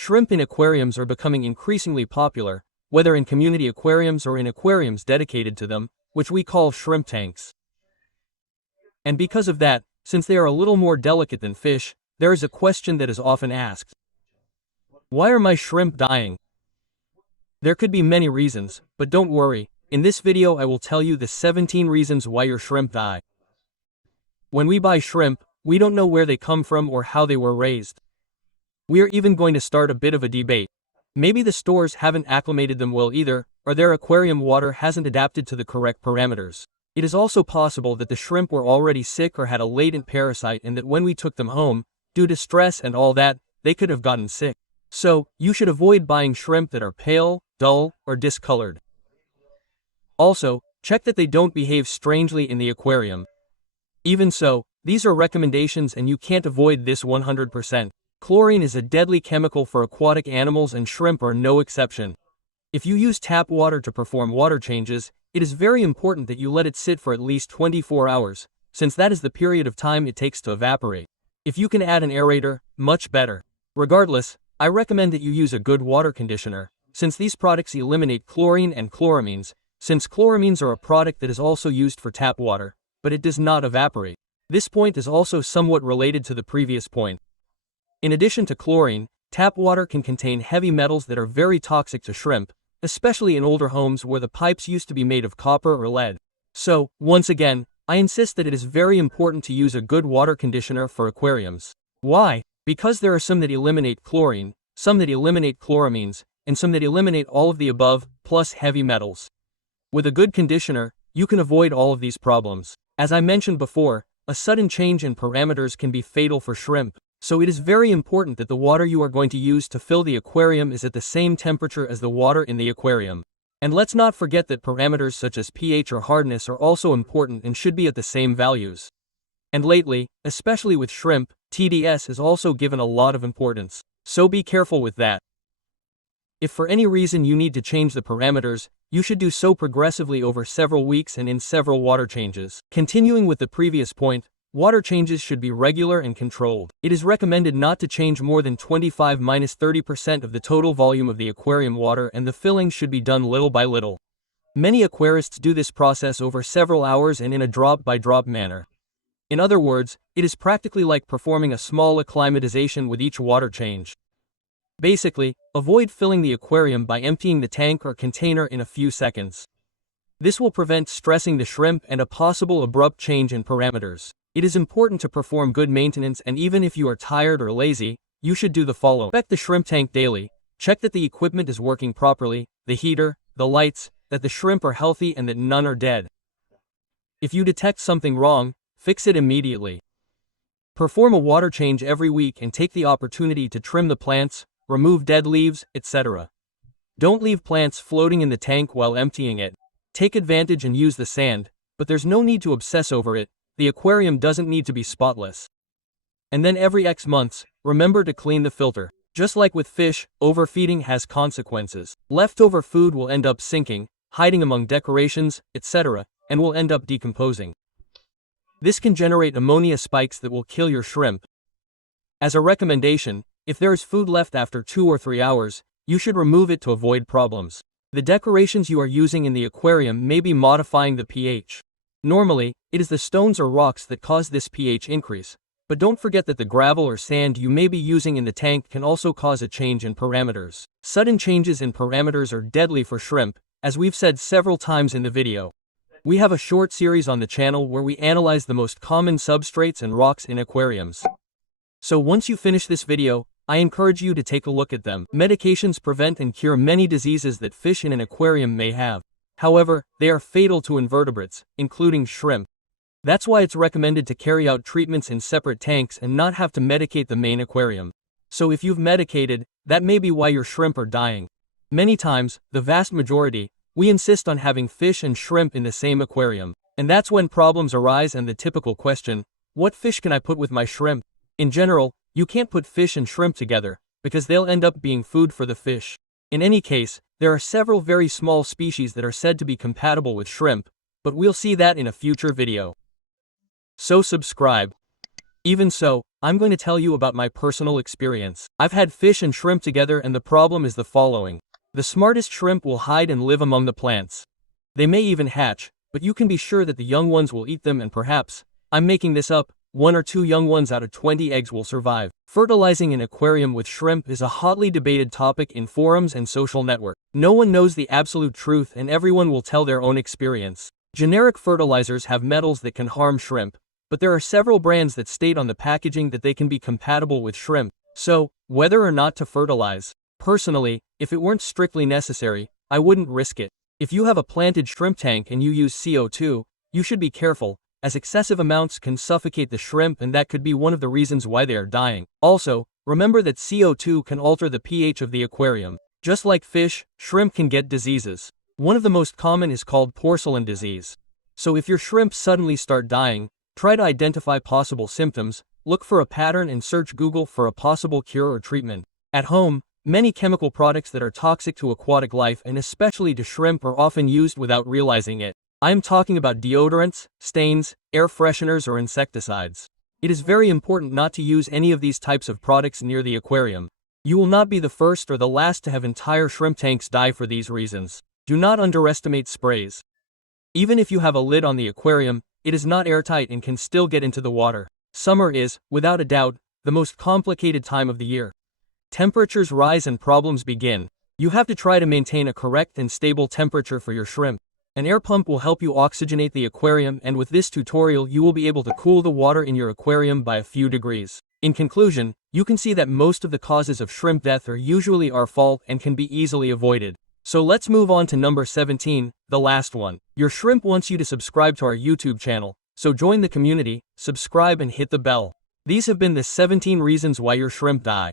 Shrimp in aquariums are becoming increasingly popular, whether in community aquariums or in aquariums dedicated to them, which we call shrimp tanks. And because of that, since they are a little more delicate than fish, there is a question that is often asked. Why are my shrimp dying? There could be many reasons, but don't worry, in this video I will tell you the 17 reasons why your shrimp die. When we buy shrimp, we don't know where they come from or how they were raised. We are even going to start a bit of a debate. Maybe the stores haven't acclimated them well either, or their aquarium water hasn't adapted to the correct parameters. It is also possible that the shrimp were already sick or had a latent parasite and that when we took them home, due to stress and all that, they could have gotten sick. So, you should avoid buying shrimp that are pale, dull, or discolored. Also, check that they don't behave strangely in the aquarium. Even so, these are recommendations and you can't avoid this 100%. Chlorine is a deadly chemical for aquatic animals and shrimp are no exception. If you use tap water to perform water changes, it is very important that you let it sit for at least 24 hours, since that is the period of time it takes to evaporate. If you can add an aerator, much better. Regardless, I recommend that you use a good water conditioner, since these products eliminate chlorine and chloramines, since chloramines are a product that is also used for tap water, but it does not evaporate. This point is also somewhat related to the previous point. In addition to chlorine, tap water can contain heavy metals that are very toxic to shrimp, especially in older homes where the pipes used to be made of copper or lead. So, once again, I insist that it is very important to use a good water conditioner for aquariums. Why? Because there are some that eliminate chlorine, some that eliminate chloramines, and some that eliminate all of the above, plus heavy metals. With a good conditioner, you can avoid all of these problems. As I mentioned before, a sudden change in parameters can be fatal for shrimp. So it is very important that the water you are going to use to fill the aquarium is at the same temperature as the water in the aquarium. And let's not forget that parameters such as pH or hardness are also important and should be at the same values. And lately, especially with shrimp, TDS is also given a lot of importance. So be careful with that. If for any reason you need to change the parameters, you should do so progressively over several weeks and in several water changes. Continuing with the previous point, water changes should be regular and controlled. It is recommended not to change more than 25–30% of the total volume of the aquarium water and the filling should be done little by little. Many aquarists do this process over several hours and in a drop-by-drop manner. In other words, it is practically like performing a small acclimatization with each water change. Basically, avoid filling the aquarium by emptying the tank or container in a few seconds. This will prevent stressing the shrimp and a possible abrupt change in parameters. It is important to perform good maintenance and even if you are tired or lazy, you should do the following. Inspect the shrimp tank daily, check that the equipment is working properly, the heater, the lights, that the shrimp are healthy and that none are dead. If you detect something wrong, fix it immediately. Perform a water change every week and take the opportunity to trim the plants, remove dead leaves, etc. Don't leave plants floating in the tank while emptying it. Take advantage and use the sand, but there's no need to obsess over it. The aquarium doesn't need to be spotless. And then every X months, remember to clean the filter. Just like with fish, overfeeding has consequences. Leftover food will end up sinking, hiding among decorations, etc., and will end up decomposing. This can generate ammonia spikes that will kill your shrimp. As a recommendation, if there is food left after 2 or 3 hours, you should remove it to avoid problems. The decorations you are using in the aquarium may be modifying the pH. Normally, it is the stones or rocks that cause this pH increase, but don't forget that the gravel or sand you may be using in the tank can also cause a change in parameters. Sudden changes in parameters are deadly for shrimp, as we've said several times in the video. We have a short series on the channel where we analyze the most common substrates and rocks in aquariums. So once you finish this video, I encourage you to take a look at them. Medications prevent and cure many diseases that fish in an aquarium may have. However, they are fatal to invertebrates, including shrimp. That's why it's recommended to carry out treatments in separate tanks and not have to medicate the main aquarium. So if you've medicated, that may be why your shrimp are dying. Many times, the vast majority, we insist on having fish and shrimp in the same aquarium. And that's when problems arise and the typical question, what fish can I put with my shrimp? In general, you can't put fish and shrimp together, because they'll end up being food for the fish. In any case, there are several very small species that are said to be compatible with shrimp, but we'll see that in a future video. So subscribe. Even so, I'm going to tell you about my personal experience. I've had fish and shrimp together, and the problem is the following. The smartest shrimp will hide and live among the plants. They may even hatch, but you can be sure that the young ones will eat them, and perhaps, I'm making this up, 1 or 2 young ones out of 20 eggs will survive. Fertilizing an aquarium with shrimp is a hotly debated topic in forums and social networks. No one knows the absolute truth, and everyone will tell their own experience. Generic fertilizers have metals that can harm shrimp, but there are several brands that state on the packaging that they can be compatible with shrimp. So, whether or not to fertilize. Personally, if it weren't strictly necessary, I wouldn't risk it. If you have a planted shrimp tank and you use CO2, you should be careful, as excessive amounts can suffocate the shrimp, and that could be one of the reasons why they are dying. Also, remember that CO2 can alter the pH of the aquarium. Just like fish, shrimp can get diseases. One of the most common is called porcelain disease. So if your shrimp suddenly start dying, try to identify possible symptoms, look for a pattern, and search Google for a possible cure or treatment. At home, many chemical products that are toxic to aquatic life and especially to shrimp are often used without realizing it. I am talking about deodorants, stains, air fresheners, or insecticides. It is very important not to use any of these types of products near the aquarium. You will not be the first or the last to have entire shrimp tanks die for these reasons. Do not underestimate sprays. Even if you have a lid on the aquarium, it is not airtight and can still get into the water. Summer is, without a doubt, the most complicated time of the year. Temperatures rise and problems begin. You have to try to maintain a correct and stable temperature for your shrimp. An air pump will help you oxygenate the aquarium, and with this tutorial you will be able to cool the water in your aquarium by a few degrees. In conclusion, you can see that most of the causes of shrimp death are usually our fault and can be easily avoided. So let's move on to number 17, the last one. Your shrimp wants you to subscribe to our YouTube channel, so join the community, subscribe and hit the bell. These have been the 17 reasons why your shrimp die.